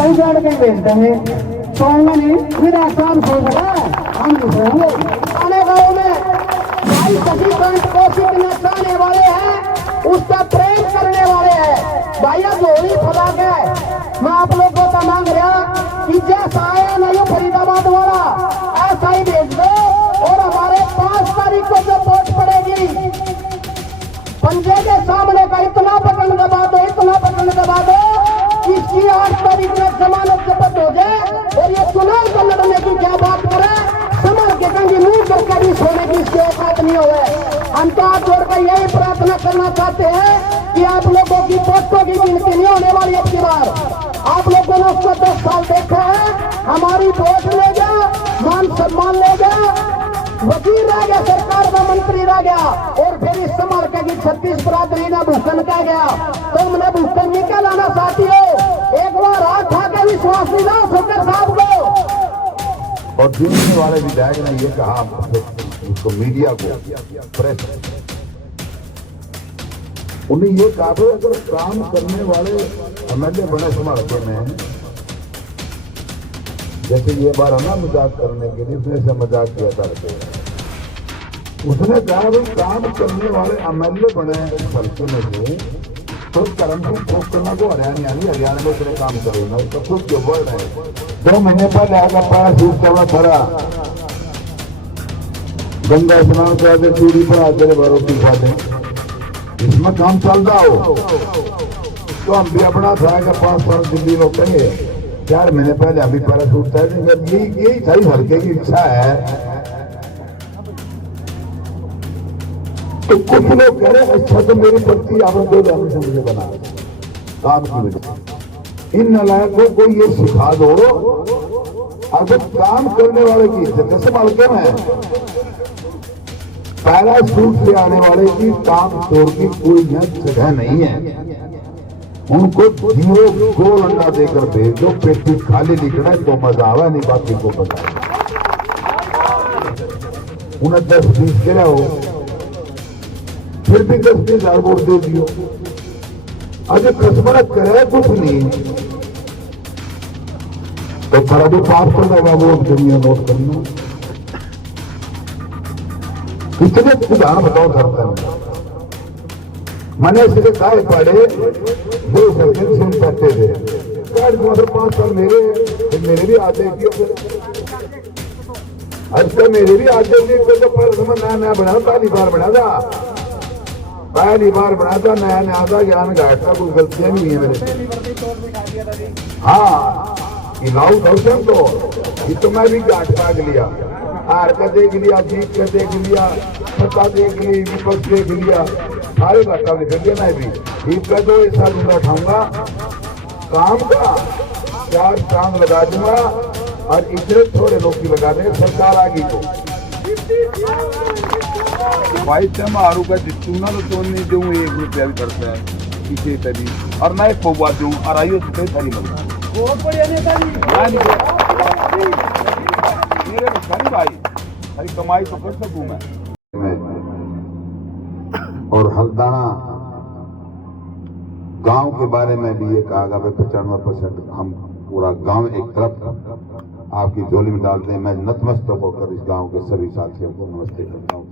भाई गाड़ के भेजते हैं तो नहीं फिर आसान हो गया हम आने गाँव में भाई सभी कंठ को कितने चाहने वाले हैं उसका प्रेम करने वाले हैं भैया झोली फुला के मैं आप लोग को तो मांग रहा कि जैसा आया नहीं फरीदाबाद वाला ऐसा ही भेज दो और हमारे 5 तारीख को जो वोट पड़ेगी पंजे के सामने का इतना बटन दबा दो इसकी 8 तारीख में जमानत जब्त हो जाए और ये चुनाव को लड़ने की क्या बात करे संभल के कंगी मुंह करके भी सोने की इसकी औकात नहीं हो हम तो हाथ जोड़कर यही प्रार्थना करना चाहते हैं कि आप लोगों की वोटों की गिनती नहीं होने वाली अब की बार आप लोगों ने उसको 10 साल देखा है हमारी वोट ले गया मान सम्मान ले गया वकील रह गया सरकार का मंत्री रह गया और फिर इस संभाल के 36 बरादरी ने भूखन कह गया तो हमने भूखन नहीं क्या लाना चाहती हो एक बार हाथ उठा के विश्वास नहीं लाओ शंकर साहब को। और दूसरे वाले विधायक ने ये कहा उसको मीडिया को प्रेस उन्हें ये कहा अगर काम करने वाले एमएलए बने समारोह में जैसे ये बार है ना मजाक करने के लिए उसने से मजाक किया था उसने कहा भाई काम करने वाले एमएलए बने हल्के में से तो कर्म को ठोक करना को हरियाणा में उसने काम करेगा उसका खुद जो वर्ड है 2 महीने पहले आकर पाया सूट करना पड़ा गंगा स्नान करा दे चूड़ी पर आकर भरोसी खा दे इसमें काम चल रहा हो तो हम भी अपना था 5 साल दिल्ली रोकेंगे 4 महीने पहले अभी पैराशूट तय यही सही हल्के की इच्छा है तो कुछ लोग कह रहे अच्छा तो मेरी पत्नी आपने 2 दाने से मुझे बना काम की वजह इन नालायकों को ये सिखा दो अगर काम करने वाले की इज्जत संभाल के में पैराशूट से आने वाले की काम छोड़ की कोई जगह नहीं है उनको 0 गोल अंडा देकर भेज दो पेटी खाली निकला तो मजा आवा नहीं बाकी को बता उन्हें 10-20 गिरा हो फिर भी 10,000 वोट दे दियो अगर कसमत करे कुछ नहीं तो थोड़ा भी पास कर देगा वोट करिए नोट करना कितने उदाहरण बताओ करता है मैंने इसके काय पड़े 2 सर्जन सुन करते थे 5 साल मेरे भी आते अच्छा मेरे भी आते तो पर नया बना पहली बार बना था नया था ज्ञान घाट का कुछ गलतियां भी है मेरे हाँ इलाऊ दर्शन तो ये तो मैं भी घाट भाग लिया हार का देख लिया जीत का देख लिया सत्ता देख ली विपक्ष देख लिया सारे घाटा लिख दिया मैं भी जीत का तो ऐसा दूंगा उठाऊंगा काम का 4 टांग लगा दूंगा और इतने थोड़े लोग की लगा देंगे सरकार आगे को भाई से मारू का जितू ना तो नहीं दूँ 1 रुपया भी करता है पीछे तरी और मैं पौवा दूँ और आइयो से थरी लगा बहुत बढ़िया मेरे भाई सारी कमाई तो कर सकूं मैं और हल्दाना गांव के बारे में भी ये कहा भाई 95% हम पूरा गांव एक तरफ आपकी झोली में डालते हैं मैं नतमस्तक होकर इस गांव के सभी साथियों को नमस्ते करता हूं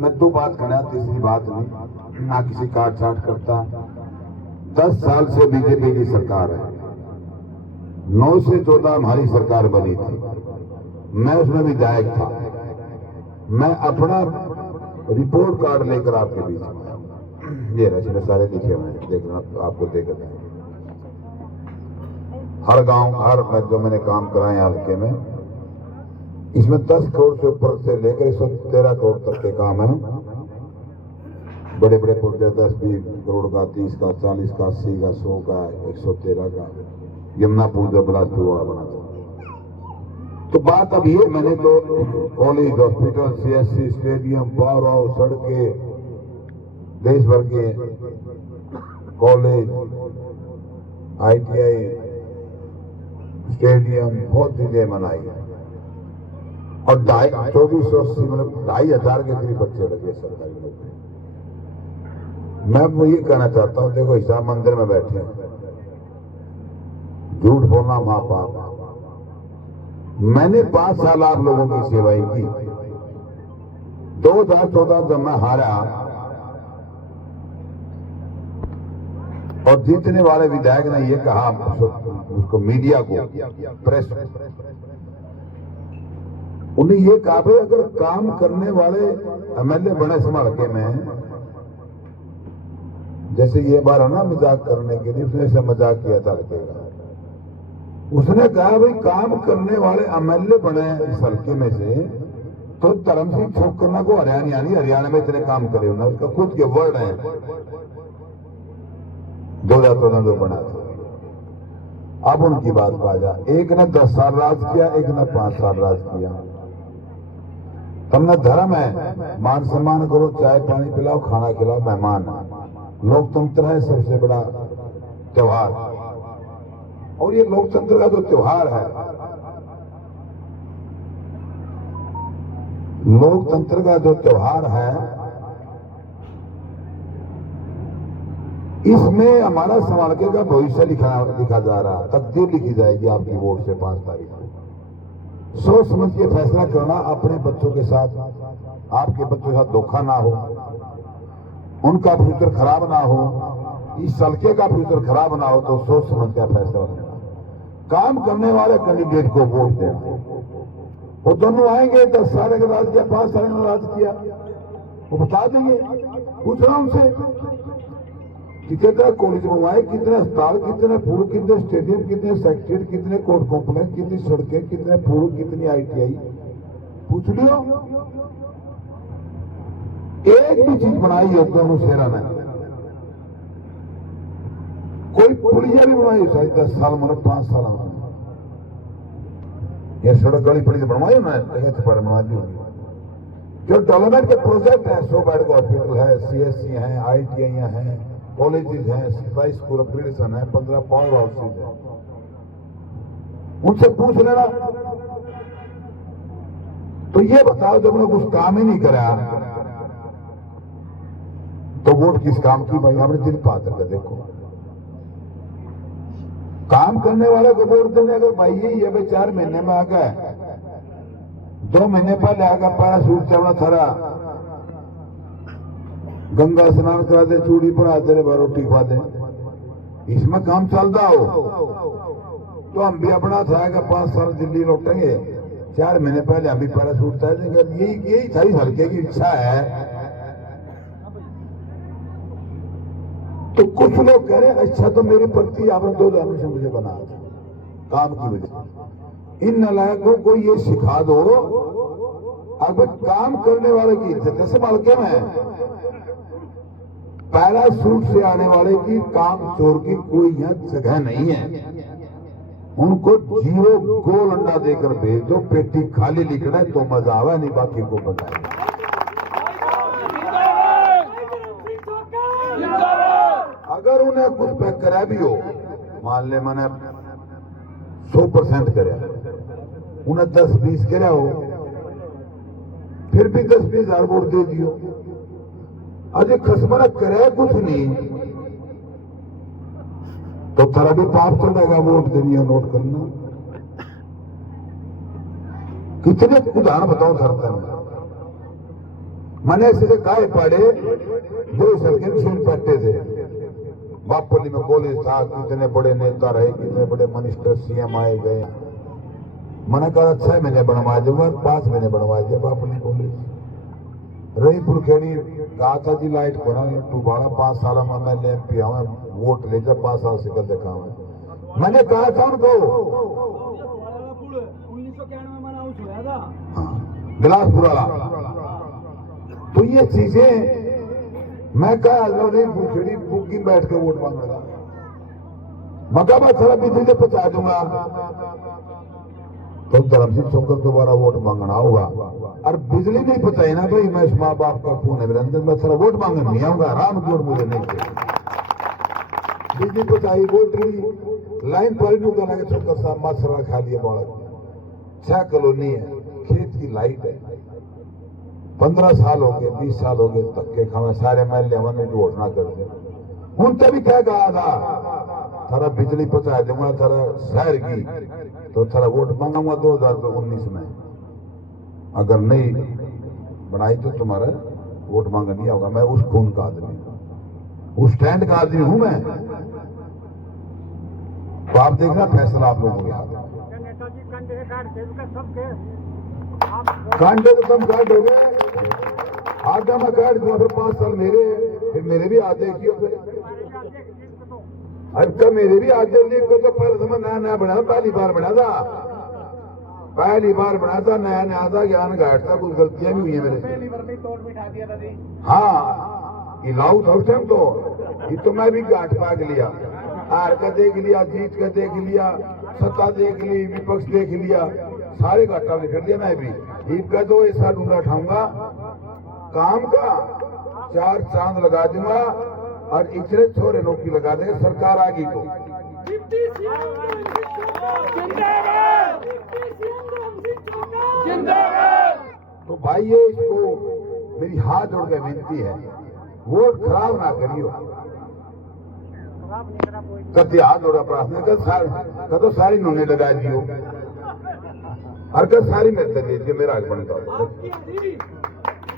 मैं 2 बात करना तीसरी बात नहीं ना किसी काट छाट करता 10 साल से बीजेपी की सरकार है 9 से 14 हमारी सरकार बनी थी मैं उसमें विधायक था मैं अपना रिपोर्ट कार्ड लेकर आपके बीच में ये रचना सारे लिखे हुए देखना आपको देकर हर गांव हर जो मैंने काम कराए हल्के में इसमें 10 करोड़ से ऊपर से लेकर 113 करोड़ तक के काम है बड़े बड़े प्रोजेक्ट 10-20 करोड़ का 30 का 40 का 80 का 100 का 113 का यमुना पुल जो बिलासपुर वाला बना था तो बात अब ये मैंने तो college hospital CSC stadium power house सड़कें देश भर के कॉलेज ITI स्टेडियम बहुत चीजें बनाई और 2480 मतलब 2500 के करीब बच्चे लगे सरकारी नौकरी मैं ये कहना चाहता हूं, देखो हिसाब मंदिर में बैठे हैं, झूठ बोलना महापाप। मैंने 5 साल आप लोगों की सेवाएं की। 2014 जब मैं हारा और जीतने वाले विधायक ने यह कहा उसको मीडिया को, प्रेस, उन्हें यह कहा भाई अगर काम करने वाले एमएलए बने संभाल के में, जैसे ये बार है ना मजाक करने के लिए, उसने ऐसे मजाक किया था लगेगा। उसने कहा भाई काम करने वाले एमएलए बने इस हल्के में से, तो धर्म सिंह छोकरना को हरियाणा में इतने काम करे ना, उसका खुद के वर्ड है 2014 जो बना था। अब उनकी बात बाजा, एक ने 10 साल राज किया, एक ने 5 साल राज किया। तुमने धर्म है, मान सम्मान करो, चाय पानी पिलाओ, खाना खिलाओ, मेहमान। लोकतंत्र है सबसे बड़ा त्योहार, और ये लोकतंत्र का जो त्योहार है, लोकतंत्र का जो त्योहार है, इसमें हमारा समाज का भविष्य लिखा जा रहा है। तकदीर लिखी जाएगी आपकी वोट से 5 तारीख को। सोच समझ के फैसला करना, अपने बच्चों के साथ, आपके बच्चों के साथ धोखा ना हो, उनका फ्यूचर खराब ना हो, इस हल्के का फ्यूचर खराब ना हो, तो सोच समझ के फैसला करना। काम करने वाले कैंडिडेट को वोट देना। वो दोनों आएंगे, 10 साल का राज किया, 5 साल का राज किया, वो बता देंगे। पूछ रहा हूं उनसे कि कितना कॉलेज बनवाए, कितने अस्पताल, कितने पुल, कितने स्टेडियम, कितने सेक्रेटरीट, कितने कोर्ट कॉम्प्लेक्स, कितनी सड़कें, कितने पुल, कितनी ITI, पूछ लियो। एक भी चीज बनाई है दोनों शेरा ने, कोई पुलिया भी बनाई शायद 10 साल में, 5 साल में। यह सड़क गली पड़ी बनवाई उन्होंने, बनवा दी होगी। जो डेवलपमेंट के प्रोजेक्ट है, 100 बेड का हॉस्पिटल है, CSC है, ITI हैं, कॉलेजेस हैं, 27 स्कूल अपग्रेडेशन है, 15 पावर हाउसेज है, उनसे पूछ लेना। तो ये बताओ, जब उन्होंने कुछ काम ही नहीं करा तो वोट किस काम की? भाई हमने दिल पात्र का देखो, काम करने वाले को वोट देने। अगर भाई यही है भाई 4 महीने में आ गए, 2 महीने पहले आकर पैराशूट से अपना सारा गंगा स्नान करा दे, चूड़ी बना दे, रोटी खवा दे, इसमें काम चलता हो तो हम भी अपना था 5 साल दिल्ली लौटेंगे, 4 महीने पहले हम भी पैराशूट तय देंगे। यही सारी हल्के की इच्छा है। तो कुछ लोग कह रहे हैं अच्छा तो मेरी प्रति आपने 2000 से मुझे बना काम की वजह। इन नालायकों को ये सिखा दो, अगर काम करने वाले की इज्जत संभाल के में, पैराशूट से आने वाले की, काम चोर की कोई यहां जगह नहीं है। उनको 0 गोल अंडा देकर भेज दो, पेटी खाली लिखना है तो मजा आवा, नहीं बाकी को बताए। अगर उन्हें कुछ पे करा भी हो, मान ले मैंने 100% करा, उन्हें 10-20 करा हो, फिर भी 10-20 हजार वोट दे दियो। अजय खसमरा करे कुछ नहीं तो तेरा भी पाप चढ़ेगा वोट देनी है, नोट करना। कितने उदाहरण बताओ धरता में, मैंने ऐसे गाय पाड़े जो सड़कें सुन पाते थे। बापली में कॉलेज था, कितने बड़े नेता रहे, कितने बड़े मिनिस्टर CM आए गए। मैंने कहा 6 महीने बनवा दूंगा, 5 महीने बनवा दिया बापली कॉलेज। रहीपुर खेड़ी कहा था जी लाइट को ना टूबाड़ा, 5 साल में मैं MP आऊँ, वोट ले जा, 5 साल से कर देखा हूं। मैंने कहा था उनको, 1991 में बिलासपुर वाला। तो ये चीजें मैं कहा रहीपुर खेड़ी बुकिंग बैठ के वोट मांगेगा, मका मैं सारा बिजली से पहुंचा दूंगा, तो धर्म सिंह छोकर दोबारा वोट मांगना होगा। और बिजली नहीं पहुंचाई ना भाई, मैं इस माँ बाप का खून है मेरे अंदर, मैं सारा वोट मांगने नहीं आऊंगा, आराम की वोट मुझे नहीं चाहिए। बिजली पहुंचाई, वोट ली, लाइन पर लगा के छोकर साहब मसरा खा लिया, बालक 6 कॉलोनी है, खेत की लाइट है, 15 साल हो गए, 20 साल हो गए, धक्के खावे सारे महल्ले हमने घोषणा कर दे। हूं ते भी क्या कहा था, थारा बिजली पहुंचा दूंगा थारा शहर की, तो थारा वोट मांगूंगा 2019 में, अगर नहीं बनाई तो तुम्हारा वोट मांगा नहीं होगा। मैं उस खून का आदमी हूं, उस स्टैंड का आदमी हूं मैं। तो आप देखना फैसला आप लोगों के हाथ। कांटे तो कम काट हो गए, आधा मैं काट दूंगा, फिर 5 साल मेरे, फिर मेरे भी आधे कियो फिर। अब तो मेरे भी आधे लीग को तो पहले समय नया नया बना, पहली बार बना था, पहली बार बना था, नया नया था, ज्ञान घाट था, कुछ गलतियां भी हुई है मेरे से। हाँ इलाऊ था उस टाइम तो, ये तो मैं भी घाट पाग लिया, हार का देख लिया, जीत का देख लिया, सत्ता देख ली, विपक्ष देख लिया, सारे घाटा निकल लिया मैं भी। ईद का तो ऐसा ढूंढा उठाऊंगा काम का, 4 चांद लगा दूंगा और इतने छोरे नौकरी लगा देंगे, सरकार आगी तो। तो भाई ये इसको मेरी हाथ जोड़ के विनती है, वोट खराब ना करियो। कभी हाथ जोड़ा प्रार्थना कर, तो सारी नोने लगा दियो, और कल सारी मेहनत दे दिए, मेरा आग बनता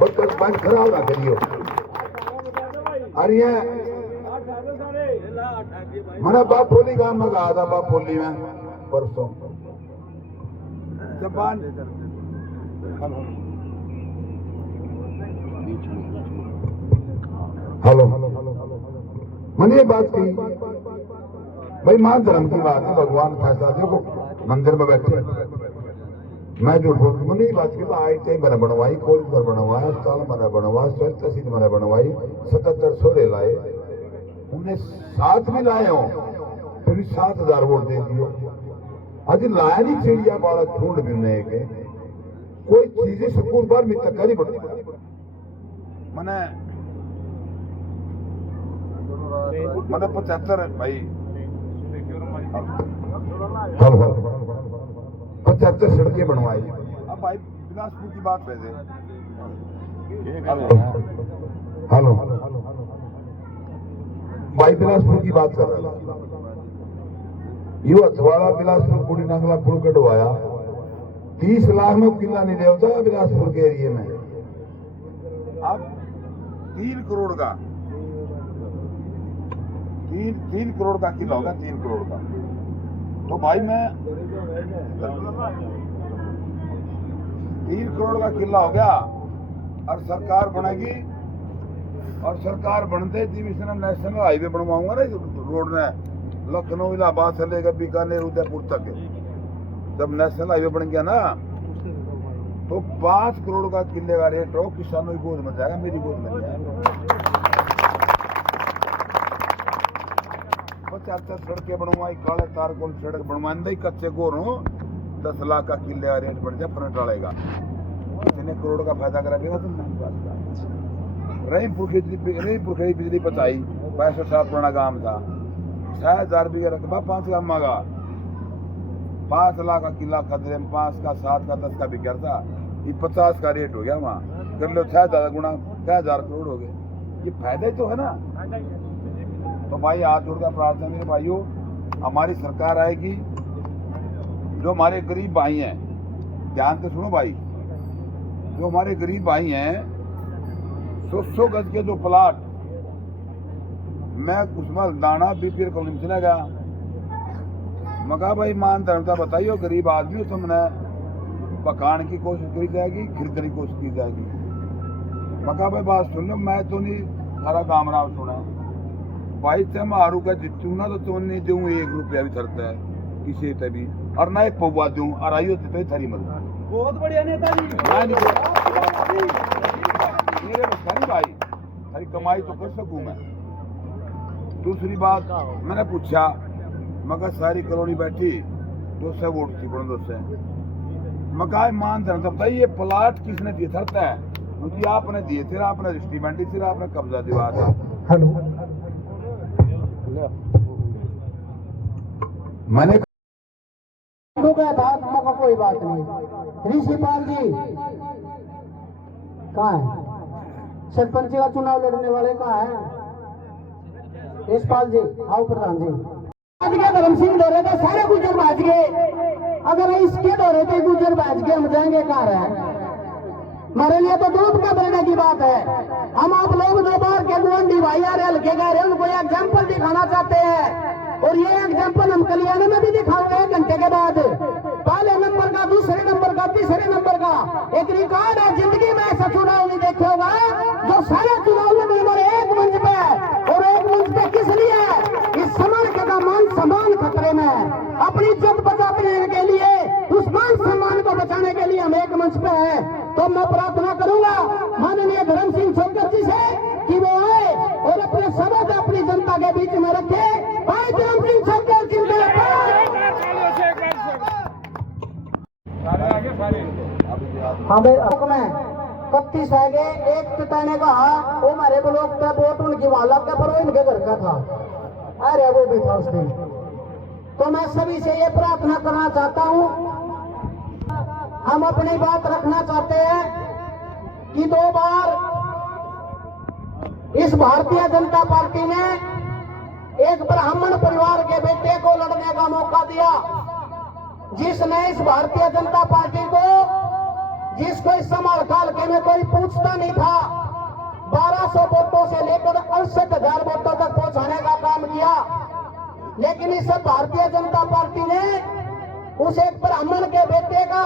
बस बंद खराब ना करियो। और ये मैंने बापोली गांव में कहा था, बापोली में परसों जबान हेलो मैंने ये बात की भाई, मां धर्म की बात है, भगवान फैसला देखो मंदिर में बैठे, मैं झूठ बोल, मैंने ये बात की आई थे मैंने बनवाई, कॉलेज पर बनवाया, अस्पताल मैंने बनवाया, स्वयं तहसील मैंने बनवाई, 77 सोरे लाए, उन्हें 7 भी लाए हो, फिर भी 7000 वोट दे दियो। अज लाया नहीं चिड़िया बालक ढूंढ भी नहीं के कोई चीजें सुकून बार मित्र करी बढ़ मैंने 75 भाई 75 सड़कें बनवाई। अब भाई बिलासपुर की बात रहे थे, हेलो भाई बिलासपुर की बात कर रहा था, यो अथवाड़ा बिलासपुर पूरी नांगला पुल कटवाया, 30 लाख में किला नहीं ले होता बिलासपुर के एरिए में, अब 3 करोड़ का 3 करोड़ का किला होगा, 3 करोड़ का। तो भाई मैं 3 करोड़ का किला हो गया, और सरकार बनेगी, और सरकार बनते डिविजनल नेशनल हाईवे बनवाऊंगा ना, रोड में लखनऊ इलाहाबाद से लेकर बीकानेर उदयपुर तक, जब नेशनल हाईवे बन गया ना, तो 5 करोड़ का किले का रेट हो, किसानों की गोद में जाएगा, मेरी गोद में जाएगा। 75 सड़कें बनवाई, काले तार को सड़क बनवाई, कच्चे गोर हो, 10 लाख का किले का रेट बढ़ जाए, फर्क डालेगा, इतने करोड़ का फायदा करेगा तुम। रहीमपुर की बिजली बचाई, 65 साल पुराना गांव था, 6000 बीघा रकबा, 5 गांव मांगा, 5 लाख का किला खतरे में, 5 का 7 का 10 का बिका था, ये 50 का रेट हो गया वहाँ, कर लो 6000 गुणा 6000 करोड़ हो गए, ये फायदा ही तो है ना। तो भाई हाथ जोड़ कर प्रार्थना मेरे भाइयों, हमारी सरकार आएगी, जो हमारे गरीब भाई हैं, ध्यान से सुनो भाई, जो हमारे गरीब भाई हैं, 100 गज के जो प्लाट, मैं कुसमल दाना बीपीएल कॉलोनी चला गया, मगा भाई मान धर्मता बताइयो, गरीब आदमी हो, तुमने पकाने की कोशिश करी जाएगी, खरीदने की कोशिश की जाएगी। मगा भाई बात सुन लो, मैं तो नहीं सारा काम राम सुना भाई, से मारू का जितू ना, तो तुमने जो 1 रुपया भी थरता है किसी से भी, और ना एक पौवा दूं, और आइयो तो थरी मत। बहुत बढ़िया नेता जी, मेरे बस भाई सारी कमाई तो कर सकूं मैं। दूसरी बात मैंने पूछा, मगर सारी कॉलोनी बैठी 200 वोट थी, 200 मका मान धन सकता ये प्लाट किसने दिया था, क्योंकि आपने दिए थे, आपने रजिस्ट्रीमेंट दी थी, आपने कब्जा दिवा था। हेलो मैंने कोई बात नहीं, ऋषिपाल जी कहाँ है? सरपंच का चुनाव लड़ने वाले कहाँ है? यशपाल जी, आओ प्रधान जी। आज के धर्म सिंह दौरे थे सारे गुजर बाज गए, अगर इसके दौरे थे गुजर बाज गए हम जाएंगे कहाँ है? हमारे लिए तो डूब के बरने की बात है। हम आप लोग जो बाहर के गुआंढी भाई आ रहे हल्के गए रहे उनको एग्जाम्पल दिखाना चाहते हैं, और ये एग्जाम्पल हम कल्याण में भी दिखाओगे 1 घंटे के बाद। पहले नंबर का, दूसरे नंबर का, तीसरे नंबर का एक रिकॉर्ड है। जिंदगी में ऐसा चुनाव नहीं देखे होगा जो सारे चुनाव में हमारे एक मंच पे, और एक मंच पे किस लिए? इस समाज का मान सम्मान खतरे में है। अपनी इज्जत बचाने के लिए, उस मान सम्मान को बचाने के लिए हम एक मंच पे है। तो मैं प्रार्थना करूंगा माननीय धर्म सिंह छोकर जी से कि वो आए और अपने शब्द अपनी जनता के बीच में रखे। भाई धर्म सिंह छोकर हमें 31 आगे एक पिता ने कहा वो हमारे ब्लॉक पे वोट उनकी वहां लग गया, पर वो इनके घर का था। अरे वो भी था उस दिन। तो मैं सभी से ये प्रार्थना करना चाहता हूं, हम अपनी बात रखना चाहते हैं कि 2 बार इस भारतीय जनता पार्टी ने एक ब्राह्मण परिवार के बेटे को लड़ने का मौका दिया, जिसने इस भारतीय जनता पार्टी को, जिसको इस समाल काल के में कोई पूछता नहीं था, 1200 वोटों से लेकर 68,000 वोटों तक पहुंचाने का काम किया। लेकिन इस भारतीय जनता पार्टी ने उस एक ब्राह्मण के बेटे का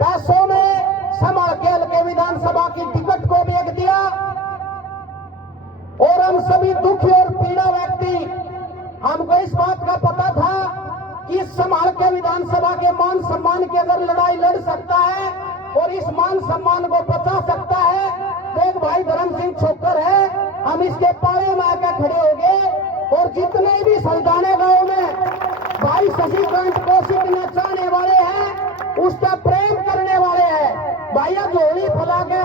पैसों में समाल के हल्के विधानसभा की टिकट को बेच दिया। और हम सभी दुखी और पीड़ा व्यक्ति, हमको इस बात का पता था कि इस समाल के विधानसभा के मान सम्मान की अगर लड़ाई लड़ सकता है और इस मान सम्मान को बचा सकता है तो एक भाई धर्म सिंह छोकर है। हम इसके पाले में आकर खड़े हो गए, और जितने भी सल्दाने गांव में भाई शशिकांत कौशिक ने चाहने वाले हैं, उसका प्रेम करने वाले हैं, भाइया झोली फैला के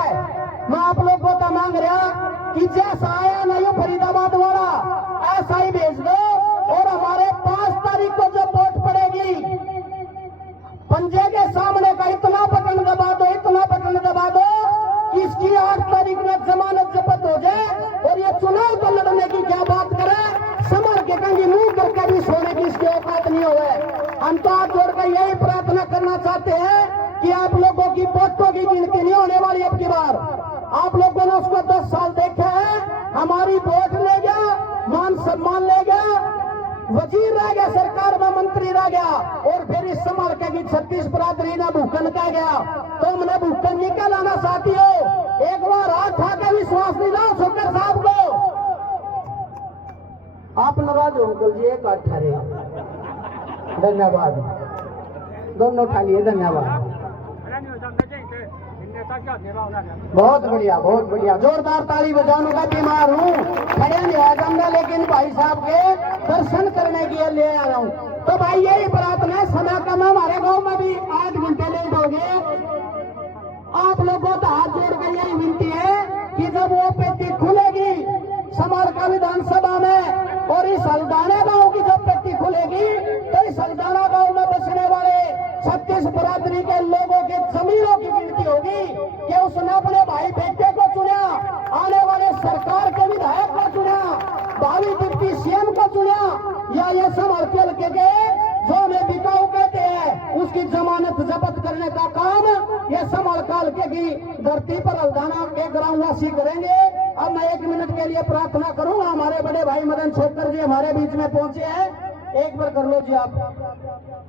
मैं आप लोगों को मांग रहा कि जैसा आया ना यो फरीदाबाद वाला ऐसा ही भेज दो। और हमारे 5 तारीख को जब वोट पड़ेगी, पंजे के सामने का इतना बटन दबा दो, इतना बटन दबा दो कि इसकी 8 तारीख में जमानत जब्त हो जाए, और ये चुनाव को लड़ने की क्या बात करे, समर के कंगी मुंह करके भी सोने की इसकी औकात नहीं हो। हम तो हाथ जोड़कर यही प्रार्थना करना चाहते हैं कि आप लोगों की वोटों की गिनती नहीं होने वाली अब की बार। आप लोगों ने उसको 10 साल देखा है, हमारी वोट ले गया, मान सम्मान ले गया, वजीर रह गया, सरकार में मंत्री रह गया, और फिर इस समाल के 36 बरादरी ने भूखन कह गया। तो हमने भूखन नहीं क्या लाना चाहती हो? एक बार हाथ आके विश्वास नहीं लाओ छोकर साहब को। आप नाराज हो अंकल जी, एक हाथ ठहरे। धन्यवाद, दोनों खाली है, धन्यवाद। बहुत बढ़िया, बहुत बढ़िया, जोरदार ताली बजाने का बीमार हूँ, खड़े नहीं आ जाऊंगा, लेकिन भाई साहब के दर्शन करने के लिए ले आ रहा हूँ। तो भाई यही प्रार्थना है, समय कम है, हमारे गांव में भी 8 घंटे लेट हो गए। आप लोगों का हाथ जोड़कर यही विनती है कि जब वो पेटी खुलेगी समार का विधानसभा में, और इस हल्दाना गांव की जब पेटी खुलेगी, तो इस हल्दाना गांव में बसने वाले 36 बरादरी के लोगों की जमीनों की गिनती होगी कि उसने अपने भाई बेटे को चुना, आने वाले सरकार के विधायक को चुना, भावी डिप्टी सीएम को चुना, या ये सब हल्के के जो हमें बिकाऊ कहते हैं उसकी जमानत जब्त करने का काम ये समाल काल के की धरती पर हल्दाना के ग्रामवासी करेंगे। अब मैं 1 मिनट के लिए प्रार्थना करूंगा, हमारे बड़े भाई मदन छोकर जी हमारे बीच में पहुंचे हैं, एक बार कर लो जी आप।